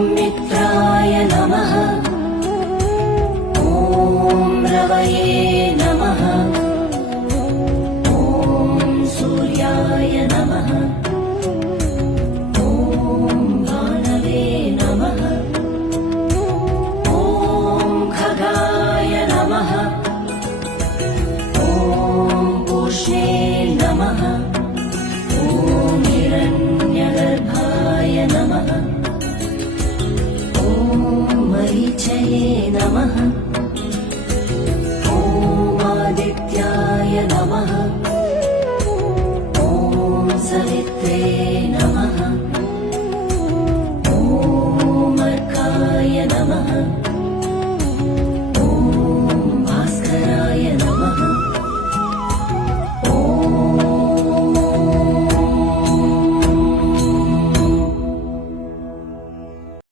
मित्राय नमः। ॐ रवये नमः। ॐ सूर्याय नमः। ॐ भानवे नमः। ॐ खगाय नमः। ॐ पूष्णे नमः। ॐ हिरण्यगर्भाय नमः। ॐ मरीचये नमः। ॐ आदित्याय नमः।